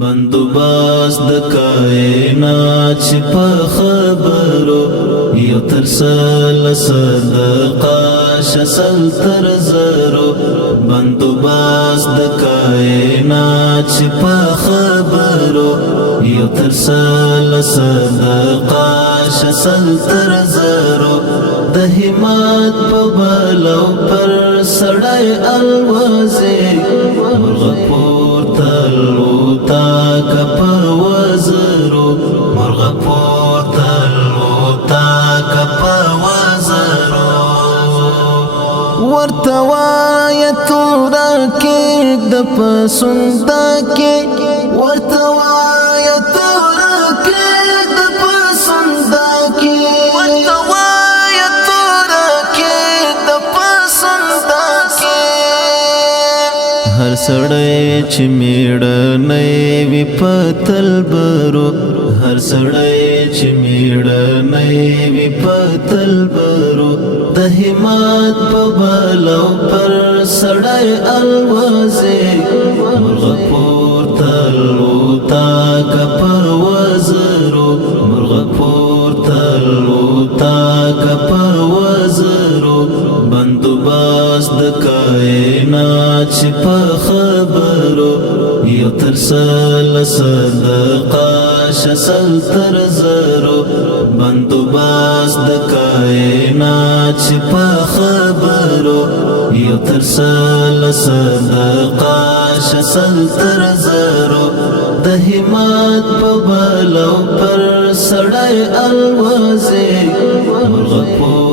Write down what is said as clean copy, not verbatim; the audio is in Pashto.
بندوباس د کائنات چې په خبرو یو تر سل صدقه شسل تر زرو بندوباس د کائنات چې په خبرو یو تر سل صدقه شسل تر زرو د همت په بلو پر سړی الوزي مرغ تلوتا کپا وزرو مرغ تلوتا کپا وزرو ورتوایتو راکی دپ سنداکی ورتوایتو راکی دپ سنداکی ورتوایتو راکی دپ سنداکی هر سړی چې میړنی وي په تلبرو هر سړی چې میړنی وي په تلبرو د همت په بلو پر سړی الوزي مرغ پورته الوتا که په وزرو مرغ پورته الوتا که په وزرو بندوباس د کائنات چې په خبرو یو تر سل صدقه شسل تر زرو بندوباس د کائنات چې په خبرو یو تر سل صدقه شسل تر زرو د همت په بلو پر سړی الوزي مرغ